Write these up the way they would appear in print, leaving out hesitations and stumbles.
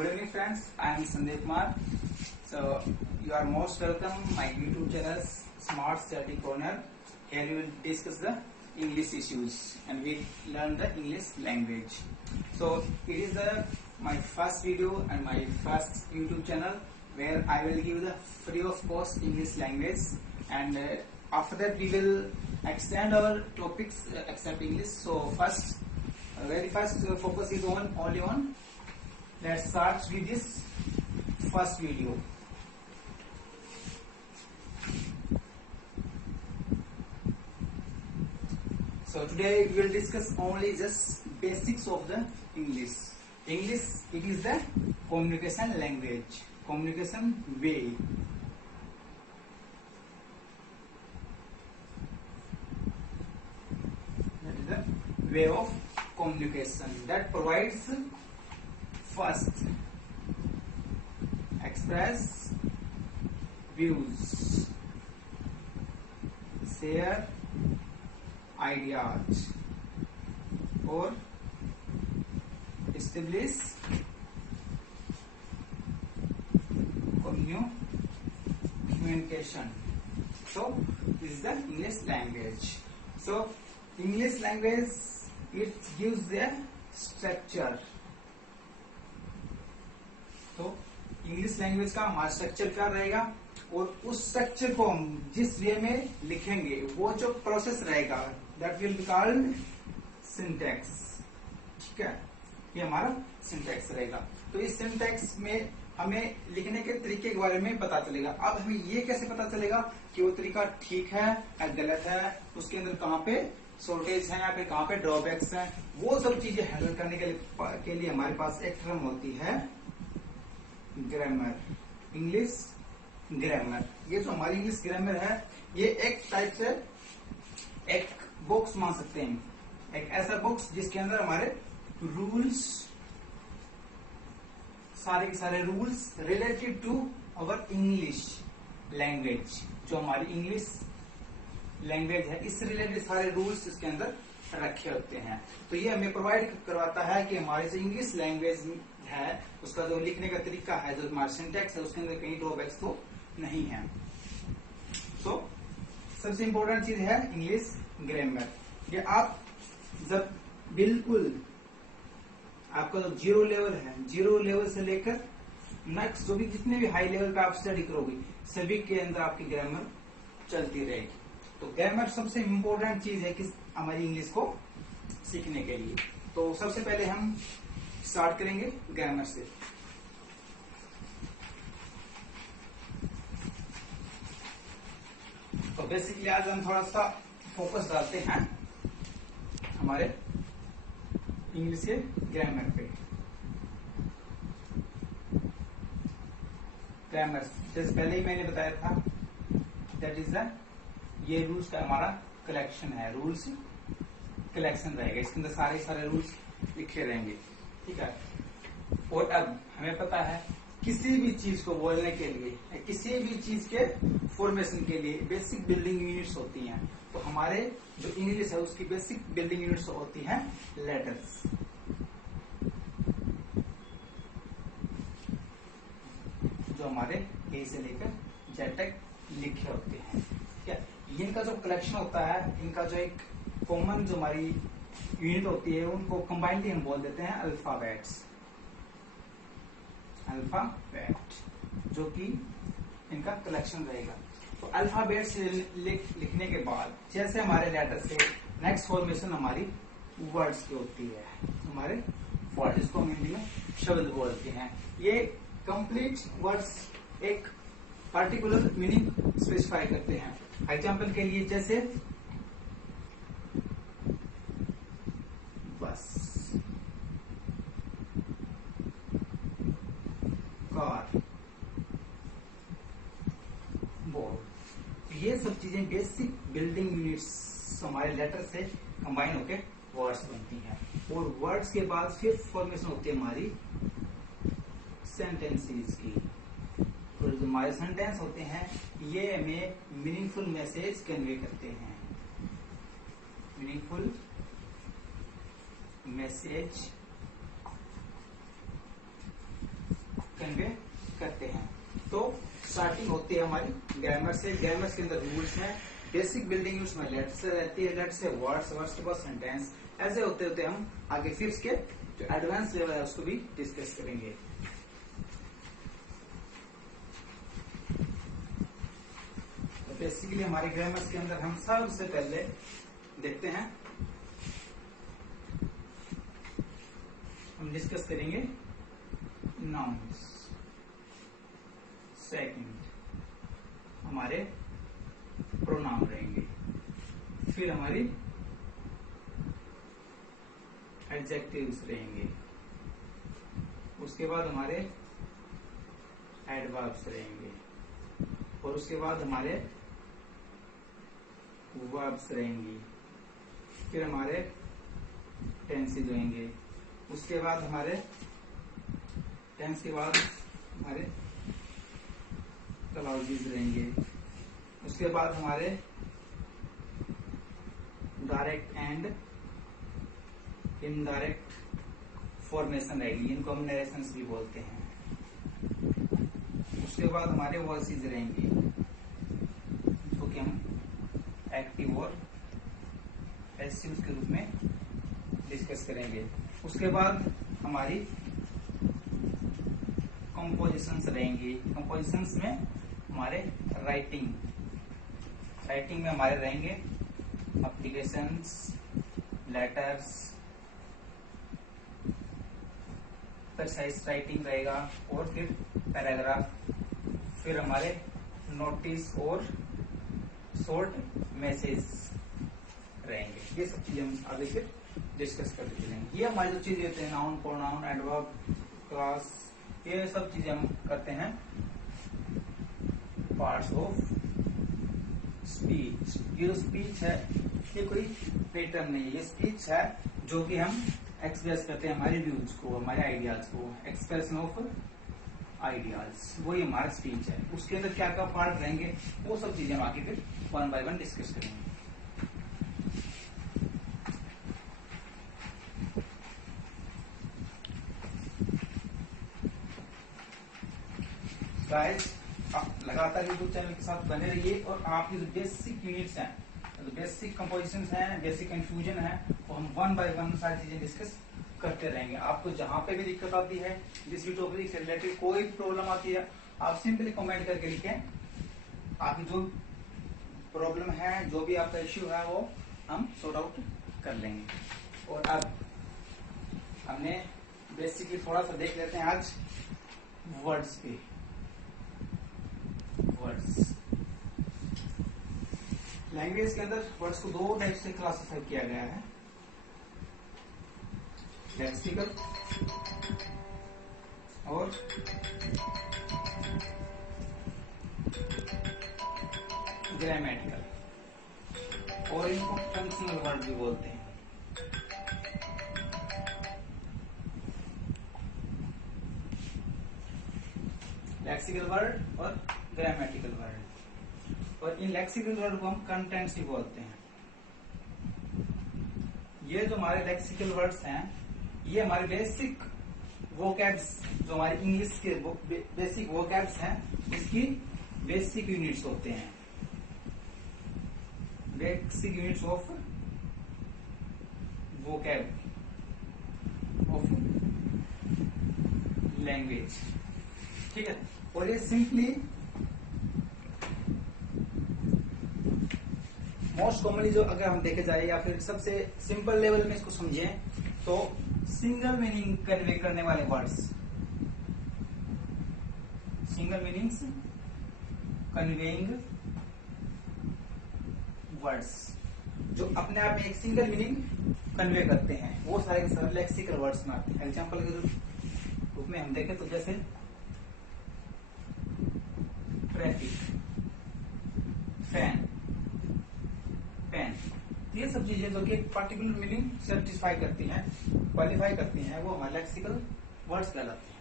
Good evening, friends. I am Sandeep Kumar. So you are most welcome my YouTube channel Smart Study Corner. Here we will discuss the English issues and we learn the English language. So it is my first video and my first YouTube channel where I will give the free of cost English language, and after that we will extend our topics except English. So very first focus is only on. Let's start with this first video. So today we will discuss only just basics of the English. English, it is the communication language, communication way. That is the way of communication that provides first express views, share ideas, or establish communication. So this is the English language. So English language, it gives a structure. तो English language का हमारा structure क्या रहेगा और उस structure को हम जिस वे में लिखेंगे वो जो प्रोसेस रहेगा that will be called syntax. ठीक है, ये हमारा सिंटैक्स रहेगा. तो इस सिंटैक्स में हमें लिखने के तरीके के बारे में पता चलेगा. अब हमें ये कैसे पता चलेगा कि वो तरीका ठीक है या गलत है, उसके अंदर कहाँ पे शॉर्टेज है या फिर कहाँ पे ड्रॉबैक्स है, वो सब चीजें हैंडल करने के लिए हमारे पास एक टर्म होती है ग्रामर, इंग्लिश ग्रामर. ये जो हमारी इंग्लिश ग्रामर है ये एक टाइप से एक बॉक्स मान सकते हैं, एक ऐसा बॉक्स जिसके अंदर हमारे रूल्स, सारे के सारे rules related to our English language, जो हमारी इंग्लिश लैंग्वेज है इससे रिलेटेड सारे रूल्स इसके अंदर रखे होते हैं. तो ये हमें प्रोवाइड करवाता है कि हमारे जो इंग्लिश लैंग्वेज है उसका जो लिखने का तरीका है, जो हमारा सिंटैक्स है, उसके अंदर कहीं ड्रॉबैक्स तो नहीं है. तो सबसे इंपॉर्टेंट चीज है इंग्लिश ग्रामर. ये आप जब बिल्कुल आपका जो जीरो लेवल है, जीरो लेवल से लेकर नेक्स्ट जो भी जितने भी हाई लेवल पे आप स्टडी करोगे सभी के अंदर आपकी ग्रामर चलती रहेगी. तो ग्रामर सबसे इंपॉर्टेंट चीज है कि हमारी इंग्लिश को सीखने के लिए. तो सबसे पहले हम स्टार्ट करेंगे ग्रामर से. तो बेसिकली आज हम थोड़ा सा फोकस डालते हैं हमारे इंग्लिश के ग्रामर पे. ग्रामर जैसे पहले ही मैंने बताया था दैट इज द, ये रूल्स का हमारा कलेक्शन है, रूल्स कलेक्शन रहेगा. इसके अंदर सारे रूल्स लिखे रहेंगे. ठीक है. और अब हमें पता है किसी भी चीज को बोलने के लिए, किसी भी चीज के फॉर्मेशन के लिए बेसिक बिल्डिंग यूनिट्स होती हैं. तो हमारे जो इंग्लिश है उसकी बेसिक बिल्डिंग यूनिट्स होती हैं लेटर्स. जो हमारे ए से लेकर जेड तक लिखे होते हैं. ठीक है. इनका जो कलेक्शन होता है, इनका जो एक कॉमन जो हमारी यूनिट होती है उनको कंबाइनली हम बोल देते हैं अल्फाबेट्स. अल्फाबेट जो कि इनका कलेक्शन रहेगा. तो अल्फाबेट से लिखने के बाद जैसे हमारे लेटर से नेक्स्ट फॉर्मेशन हमारी वर्ड्स की होती है. हमारे वर्ड, जिसको हम हिंदी में शब्द बोलते हैं, ये कंप्लीट वर्ड्स एक पर्टिकुलर मीनिंग स्पेसिफाई करते हैं. एग्जाम्पल के लिए जैसे बस, कार, बॉल, ये सब चीजें बेसिक बिल्डिंग यूनिट्स हमारे लेटर से कंबाइन होके वर्ड्स बनती हैं. और वर्ड्स के बाद फिर फॉर्मेशन होती है हमारी सेंटेंसेस की. और जो हमारे सेंटेंस होते हैं ये हमें मीनिंगफुल मैसेज कन्वे करते हैं. मीनिंगफुल मैसेज कन्वे करते हैं। तो स्टार्टिंग होती है हमारी ग्रामर से। ग्रामर के अंदर रूल्स हैं, बेसिक बिल्डिंग यूनिट्स में लेट्स से रहती है, लेट्स से वर्ड्स, वर्ड्स के बाद सेंटेंस, ऐसे होते होते हम आगे फिर इसके जो एडवांस लेवल है उसको भी डिस्कस करेंगे। तो बेसिकली हमारे ग्रामर के अंदर हम सबसे पहले देखते हैं, हम डिस्कस करेंगे नाउन्स। सेकंड हमारे प्रोनाउन रहेंगे, फिर हमारी एडजेक्टिव्स रहेंगे, उसके बाद हमारे एडवर्ब्स रहेंगे, और उसके बाद हमारे वर्ब्स रहेंगी, फिर हमारे टेंसेज रहेंगे, उसके बाद हमारे टेंस के बाद हमारे क्लॉजेज रहेंगे, उसके बाद हमारे डायरेक्ट एंड इनडायरेक्ट फॉर्मेशन रहेगी, इनको हम नरेशंस भी बोलते हैं। उसके बाद हमारे वॉइसेज रहेंगे, जो कि हम एक्टिव और पैसिव के रूप में डिस्कस करेंगे। उसके बाद हमारी कंपोजिशंस रहेंगी। कंपोजिशंस में हमारे राइटिंग में हमारे रहेंगे एप्लीकेशंस, लेटर्स, प्रिसाइज राइटिंग रहेगा, और फिर पैराग्राफ, फिर हमारे नोटिस और शॉर्ट मैसेज रहेंगे। ये सब चीजें हम आगे फिर डिस्कस करते चलेंगे। ये हमारी जो चीजें होते हैं, नाउन, प्रोनाउन, एडवर्ब, क्लास, ये सब चीजें हम करते हैं पार्ट्स ऑफ स्पीच। ये जो स्पीच है ये कोई पैटर्न नहीं है, ये स्पीच है जो कि हम एक्सप्रेस करते हैं हमारे व्यूज को, हमारे आइडियाज को, एक्सप्रेशन ऑफ आइडियाज, वही हमारा स्पीच है। उसके अंदर क्या क्या पार्ट रहेंगे वो सब चीजें हम आगे फिर वन बाय वन डिस्कस करेंगे। गाइस, आप लगातार यूट्यूब चैनल के साथ बने रहिए, और आपकी जो बेसिक यूनिट्स हैं, जो बेसिक कंपोजिशन हैं, बेसिक कंफ्यूजन है, वो हम वन बाय वन सारी चीजें डिस्कस करते रहेंगे। आपको जहां पे भी दिक्कत आती है, जिस भी टॉपिक से रिलेटेड कोई प्रॉब्लम आती है, आप सिंपली कमेंट करके लिखें। आपकी जो प्रॉब्लम है, जो भी आपका इश्यू है, वो हम सॉर्ट आउट कर लेंगे। और अब हमने बेसिकली थोड़ा सा देख लेते हैं आज वर्ड्स पे। वर्ड्स लैंग्वेज के अंदर वर्ड्स को दो टाइप से क्लासिफाई किया गया है, लेक्सिकल और ग्रामेटिकल, और इनको फंक्शनल वर्ड भी बोलते हैं। लेक्सिकल वर्ड और ग्रामेटिकल वर्ड, और इन लेक्सिकल वर्ड को हम कंटेंट्स भी बोलते हैं। ये जो हमारे लेक्सिकल वर्ड्स हैं, ये हमारे बेसिक वोकैब्स, जो हमारे इंग्लिश के बेसिक वोकैब्स हैं, इसकी बेसिक यूनिट्स होते हैं, basic units of vocab of language. ठीक है, और ये सिंपली मोस्ट कॉमनली जो अगर हम देखे जाए, या फिर सबसे सिंपल लेवल में इसको समझें, तो सिंगल मीनिंग कन्वे करने वाले words, single meanings conveying words, जो अपने आप में एक सिंगल मीनिंग कन्वे करते हैं, वो सारे के सारे लेक्सिकल वर्ड्स में आते हैं। एग्जाम्पल के रूप में हम देखें तो जैसे ट्रैफिक, फैन, पेन, ये सब चीजें जो कि एक पर्टिकुलर मीनिंग सेटिस्फाई करती हैं, क्वालिफाई करती हैं, वो हमारे लेक्सिकल वर्ड्स कहलाते हैं।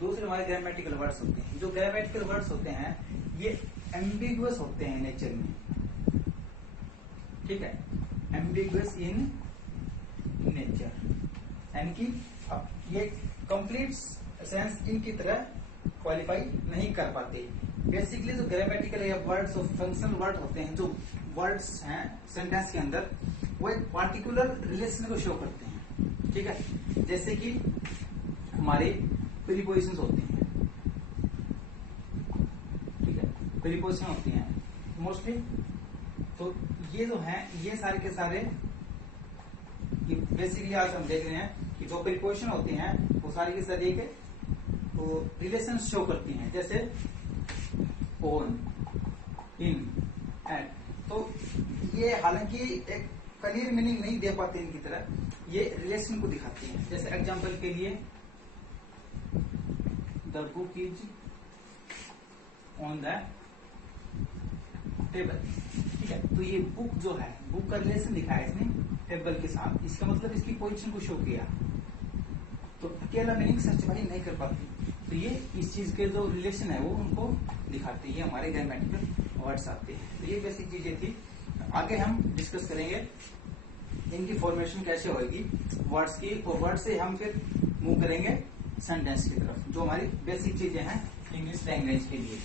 दूसरे हमारे ग्रामेटिकल वर्ड्स होते हैं। जो ग्रामेटिकल वर्ड्स होते हैं ये एम्बिगुअस होते हैं नेचर में, ठीक है, एम्बिगुअस इन नेचर, यानी कि ये कंप्लीट सेंस इनकी तरह क्वालिफाई नहीं कर पाते। बेसिकली जो ग्रामेटिकल या वर्ड्स और फंक्शनल वर्ड होते हैं, जो वर्ड्स हैं सेंटेंस के अंदर, वो एक पार्टिकुलर रिलेशन को शो करते हैं। ठीक है, जैसे कि हमारे प्रीपोजिशंस होते हैं, ठीक है, प्रीपोजिशन होती हैं मोस्टली। तो ये जो है ये सारे के सारे बेसिकली आज हम देख रहे हैं कि जो प्रीपोजिशन होती हैं वो सारी के सारी एक तो रिलेशन शो करती हैं, जैसे ऑन, इन, एट। तो ये हालांकि एक क्लियर मीनिंग नहीं दे पाते इनकी तरह, ये रिलेशन को दिखाती हैं। जैसे एग्जांपल के लिए the book is on the table. ठीक है, तो ये बुक जो है, बुक का रिलेशन दिखाया इसने टेबल के साथ, इसका मतलब इसकी पोजीशन को शो किया। तो अकेला मीनिंग सर्च भाई नहीं कर पाती, तो ये इस चीज के जो रिलेशन है वो उनको दिखाती है, हमारे ग्रामेटिकल वर्ड्स आते हैं। तो ये बेसिक चीजें थी। आगे हम डिस्कस करेंगे इनकी फॉर्मेशन कैसे होगी वर्ड्स की, और वर्ड से हम फिर मूव करेंगे सेंटेंस की तरफ, जो हमारी बेसिक चीजें हैं इंग्लिश लैंग्वेज के लिए।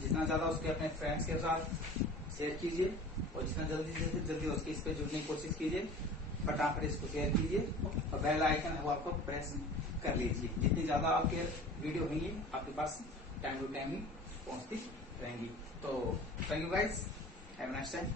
जितना ज्यादा उसके अपने फ्रेंड्स के साथ शेयर कीजिए, और जितना जल्दी से जल्दी उसके इस पे जुड़ने की कोशिश कीजिए, फटाफट इसको शेयर कीजिए, और बेल आइकन है वो आपको प्रेस कर लीजिए। जितनी ज्यादा आपके वीडियो होंगी आपके पास टाइम टू टाइम ही पहुंचती रहेंगी। तो thank you guys, have a nice time.